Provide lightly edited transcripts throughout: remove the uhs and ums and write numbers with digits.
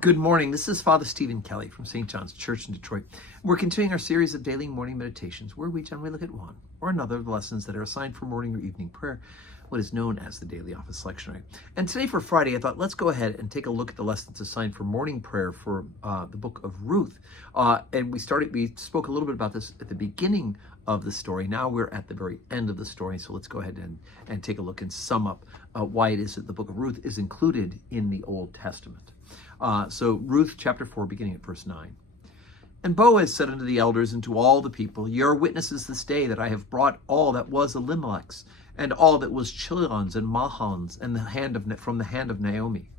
Good morning. This is Father Stephen Kelly from St. John's Church in Detroit. We're continuing our series of daily morning meditations where we generally look at one or another of the lessons that are assigned for morning or evening prayer, what is known as the Daily Office Lectionary. And today for Friday, I thought let's go ahead and take a look at the lessons assigned for morning prayer for the book of Ruth. And we spoke a little bit about this at the beginning of the story. Now we're at the very end of the story, so let's go ahead and take a look and sum up why it is that the book of Ruth is included in the Old Testament. So Ruth chapter 4, beginning at verse 9. And Boaz said unto the elders and to all the people, Ye are witnesses this day that I have brought all that was Elimelech's, and all that was Chilion's and Mahlon's, and from the hand of Naomi.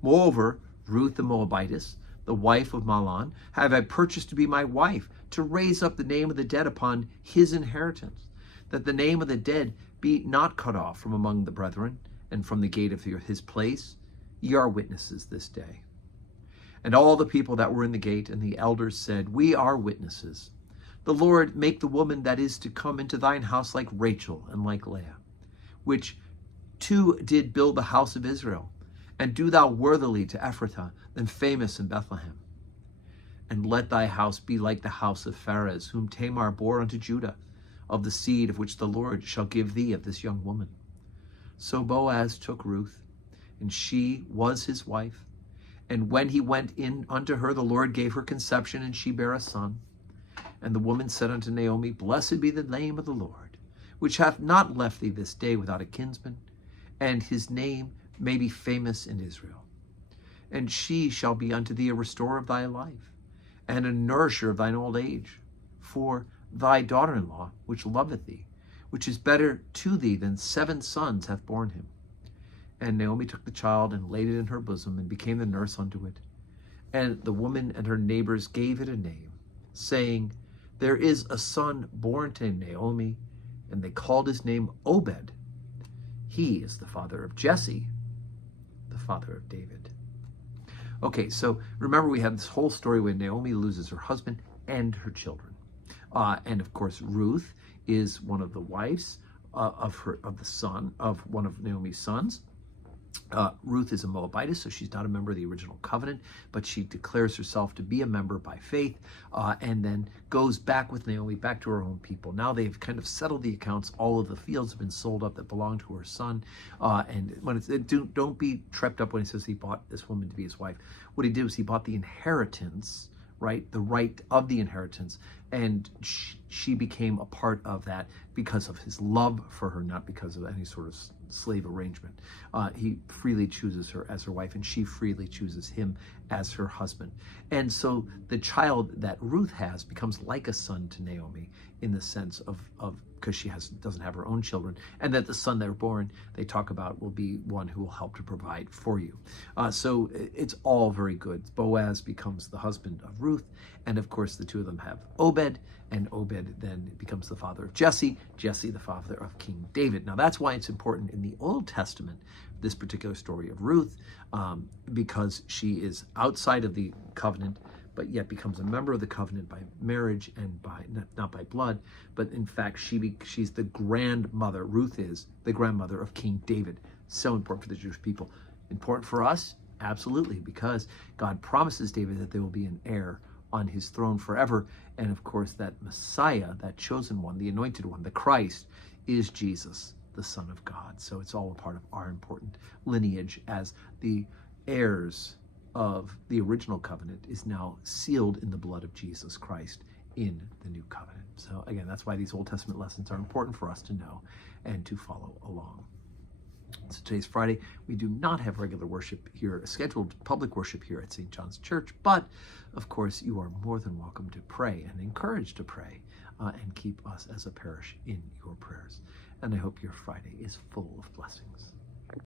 Moreover, Ruth the Moabitess, the wife of Mahlon, have I purchased to be my wife, to raise up the name of the dead upon his inheritance, that the name of the dead be not cut off from among the brethren, and from the gate of his place. Ye are witnesses this day. And all the people that were in the gate and the elders said, We are witnesses. The Lord make the woman that is to come into thine house like Rachel and like Leah, which two did build the house of Israel. And do thou worthily to Ephrathah, and famous in Bethlehem. And let thy house be like the house of Pharez, whom Tamar bore unto Judah, of the seed of which the Lord shall give thee of this young woman. So Boaz took Ruth, and she was his wife. And when he went in unto her, the Lord gave her conception, and she bare a son. And the woman said unto Naomi, Blessed be the name of the Lord, which hath not left thee this day without a kinsman, and his name may be famous in Israel. And she shall be unto thee a restorer of thy life, and a nourisher of thine old age. For thy daughter-in-law, which loveth thee, which is better to thee than 7 sons, hath borne him. And Naomi took the child and laid it in her bosom, and became the nurse unto it. And the woman and her neighbors gave it a name, saying, There is a son born to Naomi, and they called his name Obed. He is the father of Jesse, the father of David. Okay, so remember we have this whole story when Naomi loses her husband and her children. And of course, Ruth is one of the wives of one of Naomi's sons. Ruth is a Moabitess, so she's not a member of the original covenant, but she declares herself to be a member by faith, and then goes back with Naomi back to her own people. Now they've kind of settled the accounts. All of the fields have been sold up that belonged to her son. And when don't be tripped up when he says he bought this woman to be his wife. What he did was he bought the inheritance, right? The right of the inheritance. And she became a part of that because of his love for her, not because of any sort of slave arrangement. He freely chooses her as her wife, and she freely chooses him as her husband. And so the child that Ruth has becomes like a son to Naomi in the sense of because she doesn't have her own children, and that the son that are born, they talk about, will be one who will help to provide for you. So it's all very good. Boaz becomes the husband of Ruth, and of course the two of them have Obed, and Obed then becomes the father of Jesse, Jesse the father of King David. Now that's why it's important in the Old Testament, this particular story of Ruth, because she is outside of the covenant, but yet becomes a member of the covenant by marriage and not by blood, but in fact she's the grandmother. Ruth is the grandmother of King David. So important for the Jewish people. Important for us? Absolutely, because God promises David that there will be an heir on his throne forever. And of course that Messiah, that chosen one, the anointed one, the Christ, is Jesus, the Son of God. So it's all a part of our important lineage as the heirs of the original covenant is now sealed in the blood of Jesus Christ in the new covenant. So again, that's why these Old Testament lessons are important for us to know and to follow along. So today's Friday. We do not have regular worship here, scheduled public worship here at St. John's Church, but of course you are more than welcome to pray and encouraged to pray and keep us as a parish in your prayers. And I hope your Friday is full of blessings.